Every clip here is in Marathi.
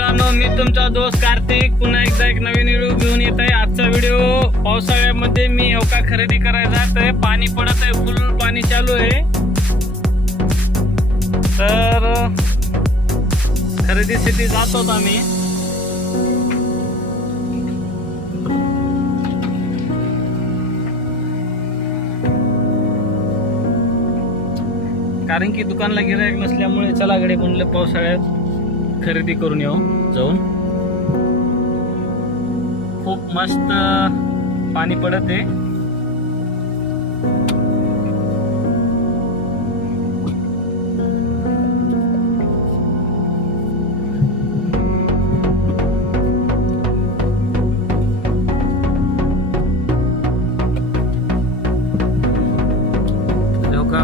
मित्रांनो, मी तुमचा दोस्त कार्तिक पुन्हा एकदा एक नवीन व्हिडिओ घेऊन येत आहे। आजचा व्हिडिओ पावसाळ्यामध्ये मी होका खरेदी करायला जात आहे। पाणी पडत आहे, फुल पाणी चालू आहे। तर खरेदीसाठी जातो आम्ही। कारण की दुकानला गिराईक नसल्यामुळे चला गडे म्हणलं पावसाळ्यात खरेदी करून येऊ जाऊन। खूप मस्त पाणी पडत आहे।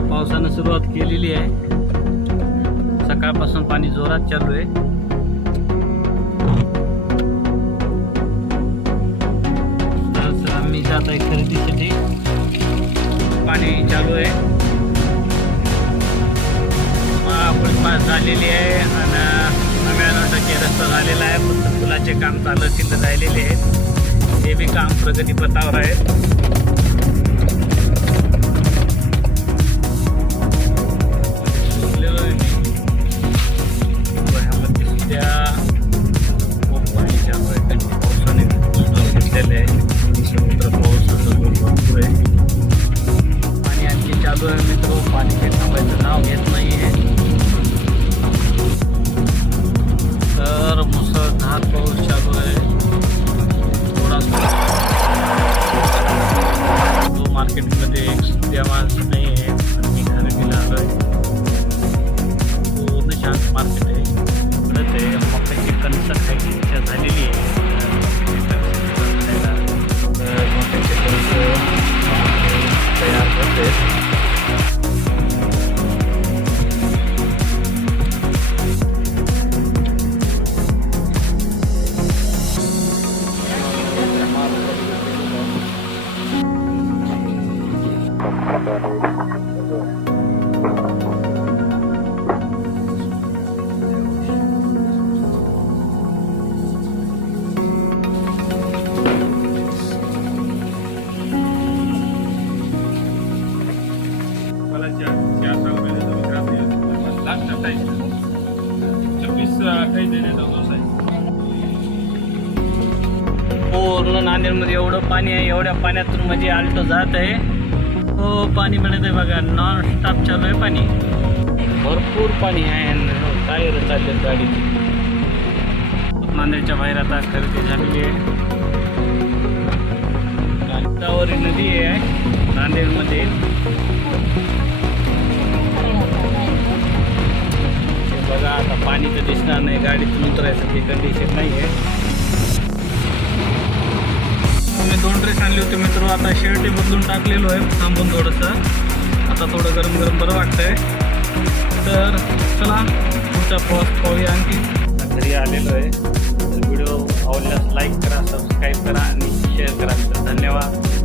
पावसानं सुरुवात केलेली आहे, सकाळपासून पाणी जोरात चालू आहे। तर आम्ही जात आहे खरेदीसाठी, पाणी चालू आहे। पास झालेली आहे आणि 99% रस्ता झालेला आहे, फक्त पुलाचे काम चालू तिथं राहिलेले आहेत। ते बी काम प्रगतीपथावर आहे। पाणी थांबायचं नाव घेत नाही आहे। तर मुसळधार पाऊस चालू आहे। थोडासा तो मार्केटमध्ये एक सध्या माणूस नाही आहे, मी खरेदीला आलो आहे। पूर्ण शांत मार्केट आहे। इकडंच आहे, मक्याची कणसं खायची इच्छा झालेली आहे। मक्याचे कणस तयार करते। पूर्ण नांदेडमध्ये एवढं पाणी आहे, एवढ्या पाण्यातून म्हणजे आल्टो जात आहे। हो, पाणी मिळत आहे बघा, नॉन स्टॉप चालू आहे पाणी, भरपूर पाणी आहे। टायर चालले गाडीची। नांदेडच्या बाहेर आता खरेदी झालेली आहे। गोदावरी नदी आहे नांदेडमध्ये। बघा आता पाणी तर दिसणार नाही, गाडीतून उतरायसाठी कंडिशन नाही आहे। मी 2 ड्रेस आणले होते मित्र, आता शर्ट बदलून टाकलेलो आहे थांबून थोडंसं। आता थोडं गरम गरम बरं वाटतंय। तर चला पुढचा प्रवास पाहूया। आणखी घरी आलेलो आहे। तर व्हिडिओ आवडल्यास लाईक करा, सबस्क्राईब करा आणि शेअर करा। धन्यवाद।